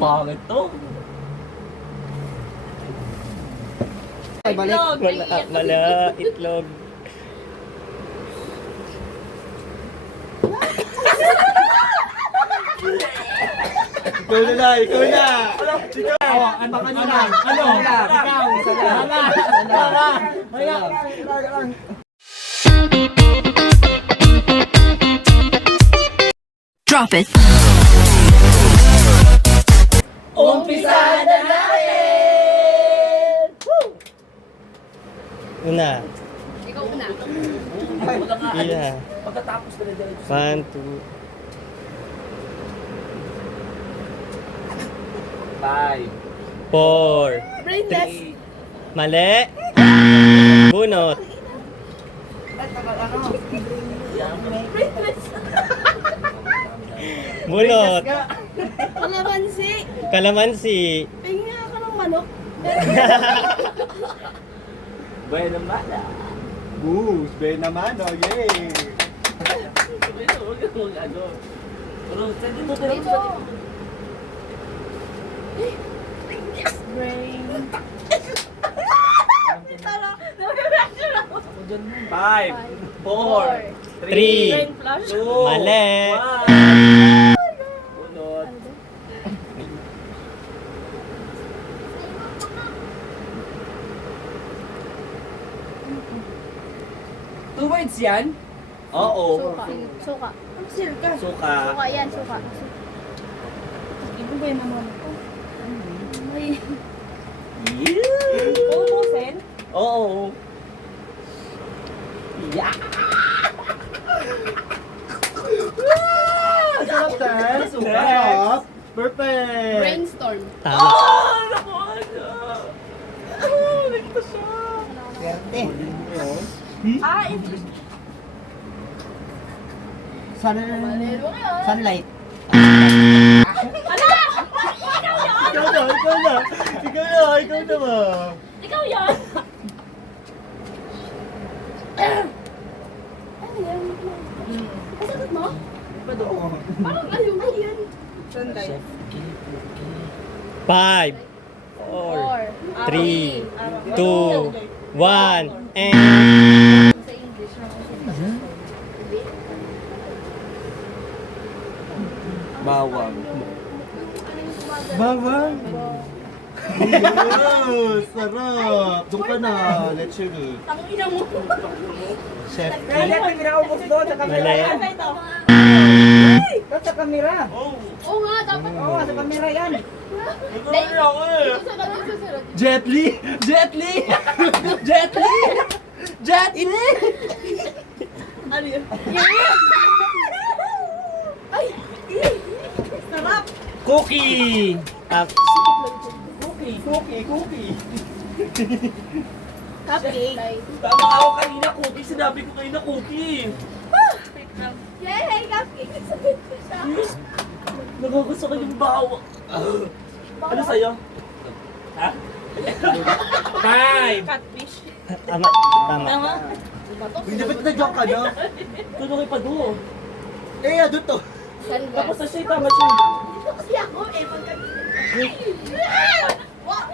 Pangit to. Ay, balik. Mala, itlog. Ikaw na lang, ikaw na. Ikaw. Ano? Ikaw. Drop it. Umpisahan na natin! Una. Ikaw una. Wala nga. Ila. Pagkatapos na rin. 1, 2. 5, 4. Brainless. Mali. Bunot. Bunot. Kalamansi. Kalamansi. Tingin ako ng manok. Bueno, mala. Goose, be naman, oh, yay. Pero, saan dito tayo? Brain. Tara, nag-reaction ako. 5, 4, 3. Brain flash. 2, Mali. 1. Bunot. Two words yan? Oo. Suka. Suka. Ano silka? Suka. Suka yan, suka. Ibo ba yung naman ko? May... Yeah. Ubusin? Oo. Yeah. Sarap, Tess. Sarap. Perfect. Brainstorm. Tama. Naku, ano? Nagkita siya. Swerte. Ah, ito. Malilo kayo. Sunlight. Ikaw na, ikaw na. Ikaw na, ikaw na ba? Ikaw yan. Ano yan? Kasagot mo? Parang ayaw mo yan. Sunlight. 5, 4, 3, 2, 1, and... Sa English. Bawang. Bawang. Yes, sarap. Doon ka na. Let's shoot it. Tangina mo. Chef. Kaya hindi ako pinaubos doon sa camera. Mali. Ano ito? Doon sa camera. Oo nga, dapat. Oo, sa camera yan. Ikaw na ako eh. Susunod, susunod. Jet Li! Jet Li! Jet Li! Jet Li! Ano yun? Sarap. Cookie! Cookie! Cupcake. Tama ako kanina, cookie. Sinabi ko kanina, cookie. Yay, cupcake. Sagot ko siya. Yes. Nagagusto ko yung bawang. Ano sa'yo? Ha? 5. Catfish. Tama. Tama. Hindi ba't nag-joke ka na? Tuno kay Pado. Eh, ano to? Tapos Sunglass. na siya, tama siya. Dito kasi ako eh. Wow!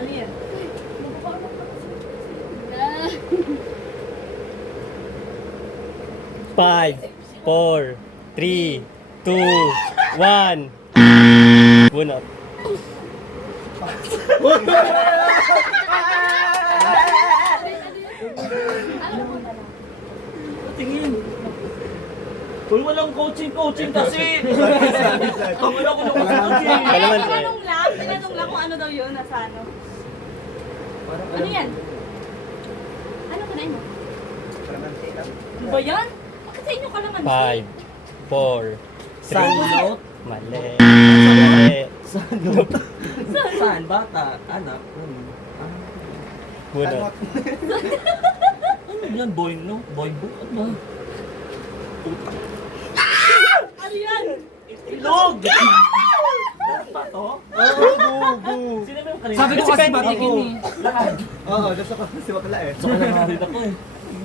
Ano yan? 5, 4, 3, 2, 1. Bunot. Tingin. Kung walang coaching kasi. Ang wala ko na coaching. Kalamansi. Tinanong lang kung ano daw yun, nasa ano. Ano yan? Ano ka na mo? Ano ba yan? Bakit sa inyo ka naman? 5, 4, 3. Sanot? Mali. Mali. Sanot? Saan? Bata? Anak? Bunot. Ano yan? Boy, no? Boy book? Ano ba? Ano yan? Ilog! Pa to? Go! Sino ba yung kanina? Sabi ko kasi batikin eh. Lahat. Oo, nasa ka si bakla eh. So, nakarit ako eh.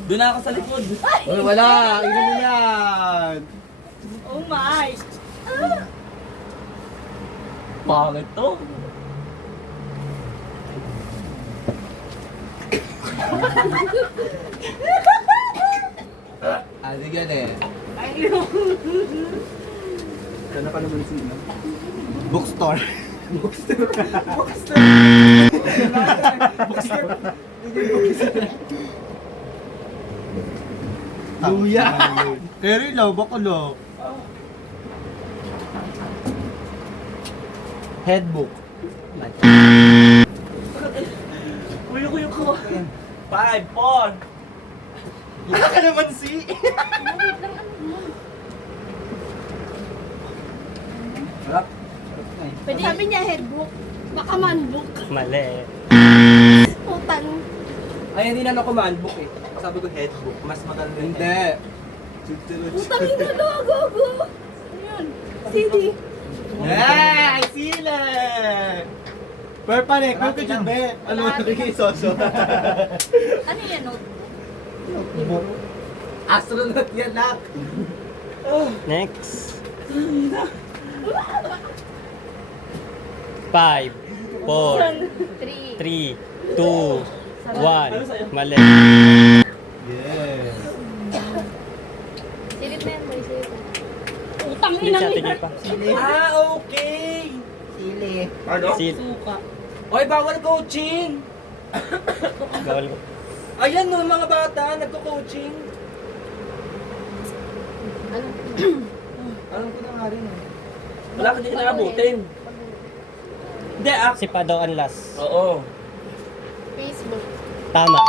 Doon na ako sa likod. Uy, wala! Ilan mo yan? Oh my! Pangit to. Sige eh. Sana ka naman sino? Bookstore. Luya. Pero ilaw, bakulo. Headbook. Kuyo ko. 5, 4. Wala ka naman si. Pwede sabi niya headbook. Baka manbook. Mali. Utang. Ay, hindi na ako manbook eh. Sabi ko headbook. Mas maganda yung Hindi. Utang yung gano'n, gogo. Ano yun? CD. Ay, sila! Pero pare, kung ka dyan, be, ano mo nakikisoso? Ano yan, note? Astronaut yan, nak! Next. 5, 4, 3. 3, 2, 1. Mali. Yes! Silip na yan, boy. Silip na. Utang Hindi ina siya niya. tingin pa. Ah, okay. Sili. Ano? Sil. Suka. Oy, bawal coaching. Bawal ko. Ayan no, mga bata, nagko-coaching. Alam ko na nga rin eh. Wala ka din nakabutin. Hindi, Si pa daw ang last. Oo. Facebook. Tama.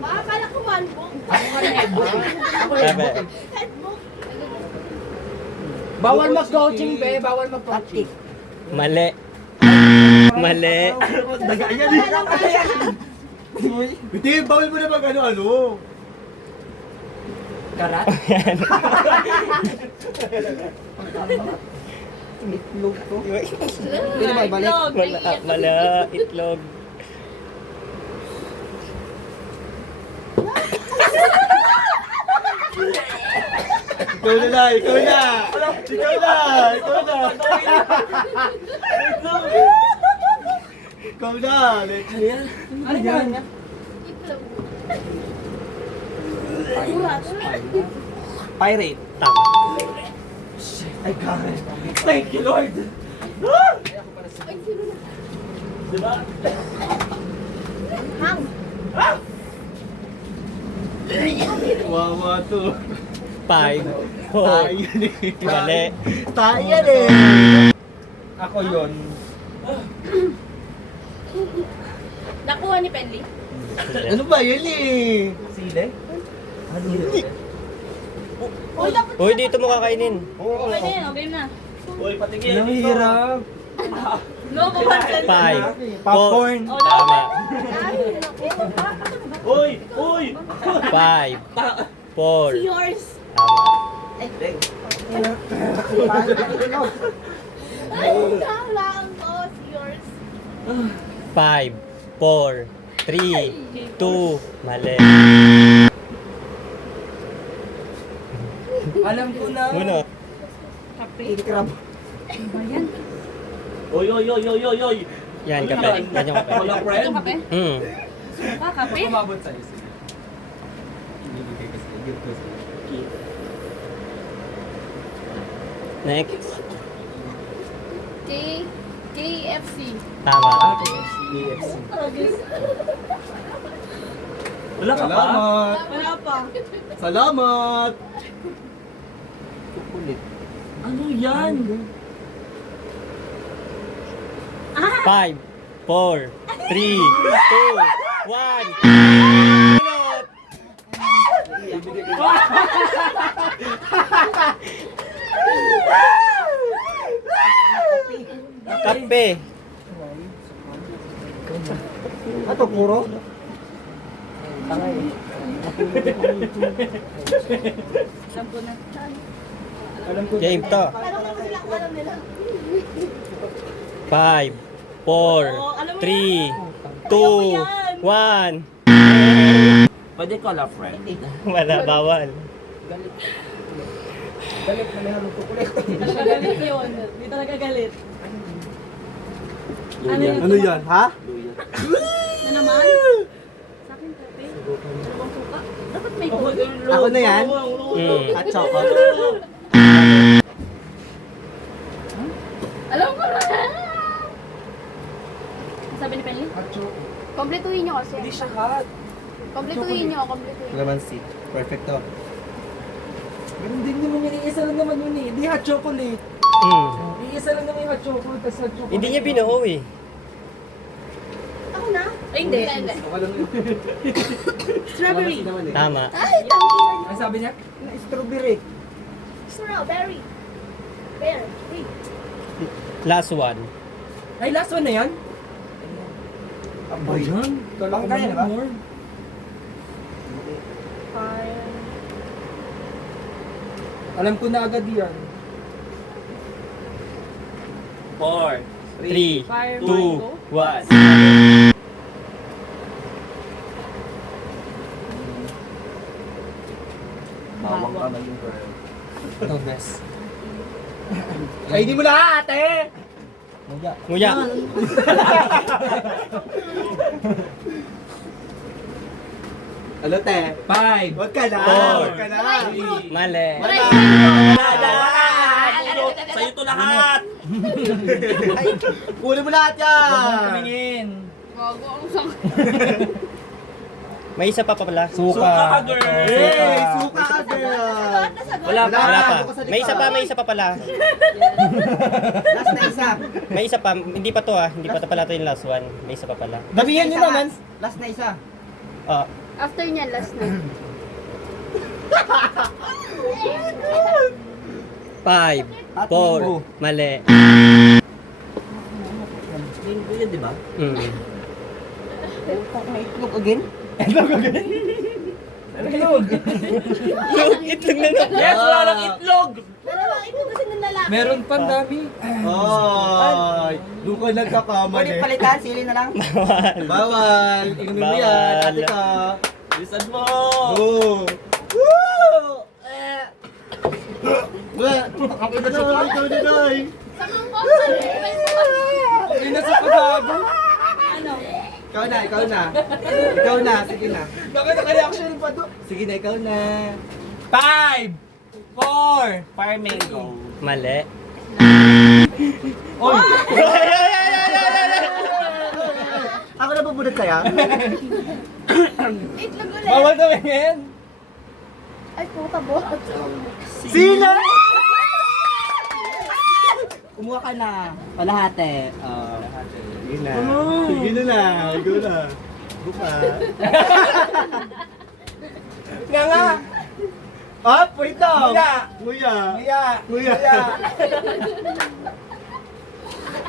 Makakala ko manbook. Sabi. Headbook. Bawal mag-coaching, be. Bawal mag-coaching. Mali. Mali. Nag-ayan Hindi, bawal mo na mag ano. Karat? Itlog to. Pwede ba ibalik? Wala. Itlog. Ikaw na na, ikaw na! Ikaw na! Ikaw na! Ikaw na! Ano yan? Itlog. Pirate. Tama. Ay, God. Thank you, Lord. Ay, sino na? Diba? Hang. Wawa to. 5, 4. Tayo yan eh. Mali. Tayo yan eh. Ako yun. Nakuha ni Penley. Ano ba yan eh? Sile? Ano yun? Uy, dapat Uy, dito mo kakainin. Okay na yan, okay na. Uy, patigil. Nanghihirap. No, papansin. 5, Popcorn. 4. Tama. Ay, naku. Uy! Uy! 5, 4. Yours. Tama. Ay, nahalaan ko. Yours. 5, 4, 3, 2. Mali. Alam ko na. Bunot. Kape. Ikrab. Ano ba yan? Oy! Yan, kape. Yan yung kape. Wala friend. Ito kape? Hmm. Ah, kape? Umabot sa'yo. Ibigay kasi. Give ko sa'yo. Next. KFC. Tama. KFC. Wala ka pa? Salamat. Wala pa. Salamat. Ano yan? 5, 4, 3, 2, 1. Bunot. Kape. Ato, puro? Alam ko na. Alam ko. Game to. Parang naman sila kung alam nila. 5, 4, 3, 2, 1. Pwede ko la friend. Wala, bawal. Galit na may halong kukulit. Talaga galit yun. Hindi talaga galit. Ano yan? Ano yan, ha? Na naman? Sa akin, Pepe. Dalawang suka. Dapat may gold. Ako na yan? At choco. Alam ko na! Sabi ni Penny? Kompletuhin nyo kasi. Hindi siya hot. Kompletuhin nyo, kompletuhin. Calamansi. Perfecto. Ganun din naman yun. Iisa lang naman yun eh. Hindi hot chocolate. Iisa lang naman yung hot chocolate. Tapos hot chocolate. Hindi niya binuo eh. Ako na? Ay, hindi. Strawberry. Tama. Ay, tangina nyo. Ang sabi niya? Strawberry. Strawberry. Berry. Last one. Ay, last one na yan? Aboy. Yan. Kala ko Kaya na ba? more. Alam ko na agad yan. 4, 3, Fire 2, mango. 1. Bawang ka maging girl. Ito, best. Ay, di mo na ate! Muya. Nguya. Ano te? 5. Wag ka na! Four. Wag ka na! Mali. Sa'yo to lahat. Ay, kunin mo lahat yan! Huwag mong tumingin. Gago ang sang... May isa pa pala. Suka ka, girl. Hey, suka ka girl! Wala pa. Wala pa. Bukas sa May isa pa, may isa pa pala. Last na isa. May isa pa. Hindi pa to ah. Hindi pa to pala to yung last one. May isa pa pala. Dabihan nyo naman. Last na isa. Ah, After niyan, last na. 5, 4. Mali. Linggo yun, di ba? Itlog again? Itlog. Itlog na no. Yes, wala lang itlog. Dalawang ito kasi ng lalaki. Meron pa dami. Ay, doon ka nagkakamali. palitan, sili na lang. Bawal. Bawal! Inumin mo yan, Bawal. ate ka. Bilisan mo. Go! Woo! Ako na sa ikaw na Noy. Samang ko, Hindi na sa pagago. Ano? Ikaw na, ikaw na. Ikaw na, sige na. Bakit naka-reaction pa to? Sige na, ikaw na. 5, 4, fire mango. Mali. Oy! Ako na bubunod kaya? Itlog ulit. Bawal tumingin. Ay, puta bot. Sila! Kumuha ka na. Palahate. Sige na. Sige na. Ikaw na. Buka. Nga nga. Up! Wait lang! Nguya. Nguya. Nguya. Nguya.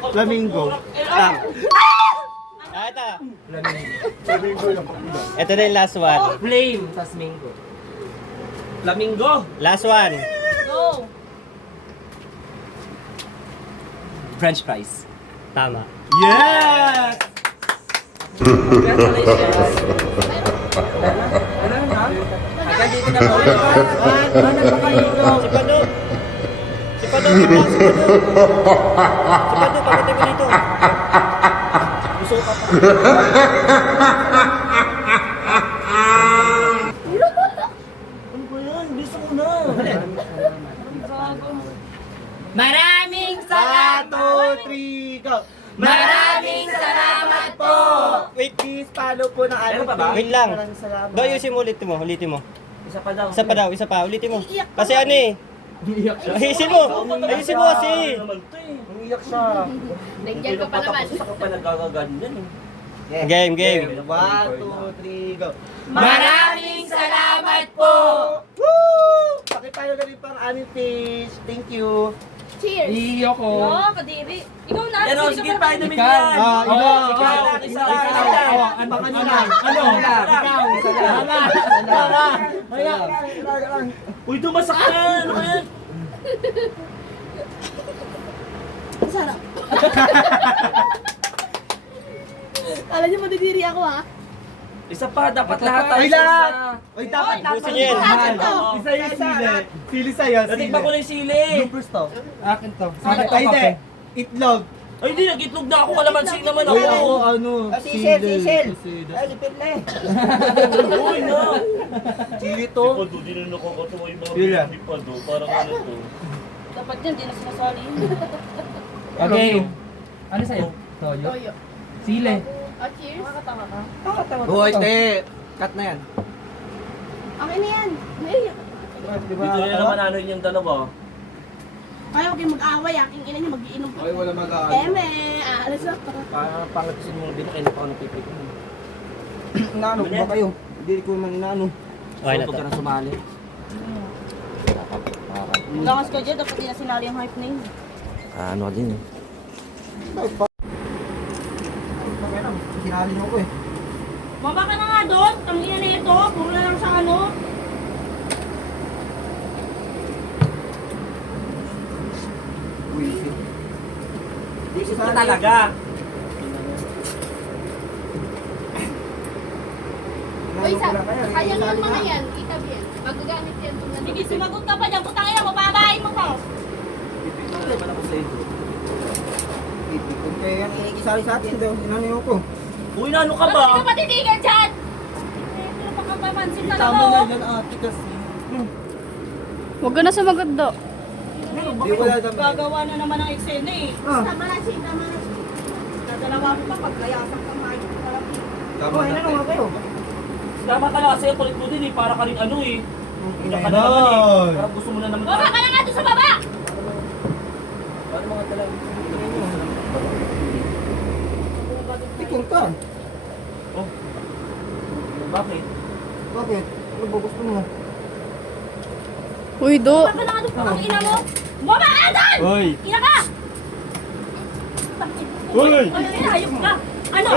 Flamingo. Ah, ito. Flamingo lang. Ito na yung last one. Flame, tas mango. Flamingo. Last one. Go! French fries. Tama. Yes! Congratulations. Ano na? Hanggang dito na po. Si Pado. Si Pado, si Pado. Si Pado, pakitay mo dito. Gusto ko pa. Ano ba yan? Bisa ko na. Maraming 1, 2, 3, go! Maraming salamat po! Wait, Please follow po ng Meron aming pa ba? page. wait lang. Maraming salamat. Do, ayusin mo, ulitin mo, ulitin mo. Isa pa daw. Isa pa daw, isa pa, ulitin mo. Iiyak pa Kasi ba? ano eh. Iiyak siya. Ayusin mo, ayusin mo kasi. Umiyak siya. Nandiyan ka pa naman. Isa ka pa nagkakaganyan eh. Game, game. 1, 2, 3, go! Maraming salamat po! Woo! Pakipalo na rin pang aming page. Thank you. Cheers! Iiyak ko. No, kadiri. Ikaw na. Yan o, sino sige ka pa, ba? inumin Ikaw. yan. Ah, ikaw. Ikaw. Isa Ikaw. lang. Ikaw. Ano lang? Ano? Ikaw. Isa lang. Uy, dumasak ka. Ano ba yan? Sarap. Kala niyo madidiri ako ha? Isa pa, dapat lahat tayo Ay, sa lahat. isa. Oy, dapat. Ibusin niyo yan. Isa yung sili. Sili sa'yo. Natikman ko na yung sili. Bloopers to. Akin to. Ay, hindi. Itlog. Ay, hindi, nag-itlog na ako. Kalamansi naman ako. Uy, ako ano? Sisel! Ay, lipit na eh. Uy, na. Chili to. Pado, di na nakakatawa yung mga Yun lang. ni Pado. Parang ano to. Dapat yan, di na sinasali. Okay. Ano sa'yo? Toyo? Toyo. Sile. Cheers. Makakatawa ka. Nakakatawa. Hoy, te. Cut na yan. Okay na yan. May, Diba? Dito na naman ano yung dalawa. kaya huwag kayong mag-away. Aking ina niya mag-iinom pa. Ay, wala mag-aano. Eme, aalis na. Pangat kasi mga binakain ako ng pipit. Inaano ko ba kayo? Hindi ko man inaano. Okay na Huwag to. ka na sumali. Langas ka dyan, dapat di na sinali ang hype na yun. Ano din eh. Sinali niyo ko eh. Baba ka na nga doon, tangina na ito, puro na lang sa ano. Wisit. Wisit Ito talaga. Uy, sayang yung mga yan. Itabi yan. Magagamit yan. Sige, sumagot ka pa dyan, putang ina mo, babain mo ko. Kung kaya yan, ikisali sa atin daw. Inano niyo ko. Uy, na ano ka Ba't ba? hindi ka patitigan dyan? Eh, hindi na pagkapamansin talaga, Tama na oh. yan ate kasi. Huwag ka na sumagot do. Di wala naman. Gagawa na naman ng eksena eh. Ah, Tama na siya, tama na siya. Dadalawa mo pa, paglayasan kang mahigit ka lang. tama na te. Tama ka na kasi ang kulit mo din eh. Para ka rin ano eh. Hindi ka na Ay. naman eh. Parang gusto mo na naman. Baba ka na nga doon sa baba! Paano mga talaga? Tikong ka. Oh. Bakit? Bakit? Ano ba gusto mo? Uy, do. Baba ka na nga doon, putang ina mo! Baba ka doon! Hoy! Ina ka! Hoy! Ay, ayok ka! Ano?